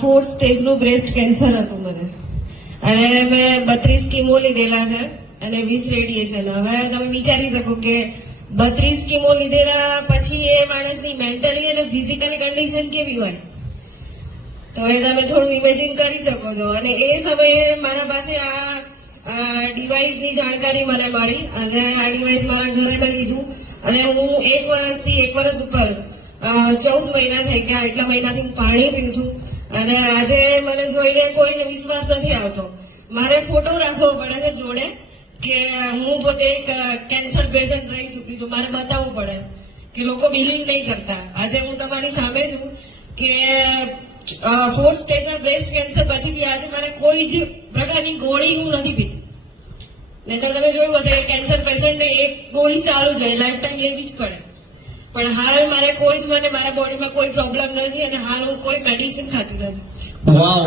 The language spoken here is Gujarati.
4th સ્ટેજનું બ્રેસ્ટ કેન્સર હતું મને, અને મેં 32 કીમો લીધેલા છે અને 20 રેડિયેશન. હવે તમે વિચારી શકો કે 32 કીમો લીધેલા પછી એ માણસની મેન્ટલી અને ફિઝિકલી કન્ડિશન કેવી હોય, તો એ તમે થોડું ઇમેજિન કરી શકો છો. અને એ સમયે મારા પાસે આ ડિવાઇસની જાણકારી મને મળી અને આ ડિવાઇસ મારા ઘરે મેં લીધું અને હું 1 વર્ષ ઉપર 14 મહિના થઈ ગયા. એટલા મહિનાથી હું પાણી પીઉં છું અને આજે મને જોઈને કોઈને વિશ્વાસ નથી આવતો. મારે ફોટો રાખવો પડે છે જોડે કે હું પોતે એક કેન્સર પેશન્ટ રહી ચૂકી છું. મારે બતાવવું પડે કે લોકો બિલીવ નહીં કરતા. આજે હું તમારી સામે છું કે 4th સ્ટેજના બ્રેસ્ટ કેન્સર પછી બી આજે મારે કોઈ જ પ્રકારની ગોળી હું નથી પીતી. નહીતર તમે જોયું હશે કે કેન્સર પેશન્ટને એક ગોળી ચાલુ છે, લાઈફ ટાઈમ લેવી જ પડે. પણ હાલ મારે કોઈ જ મને મારા બોડીમાં કોઈ પ્રોબ્લેમ નથી અને હાલ હું કોઈ મેડિસિન ખાતી નથી. વાવ.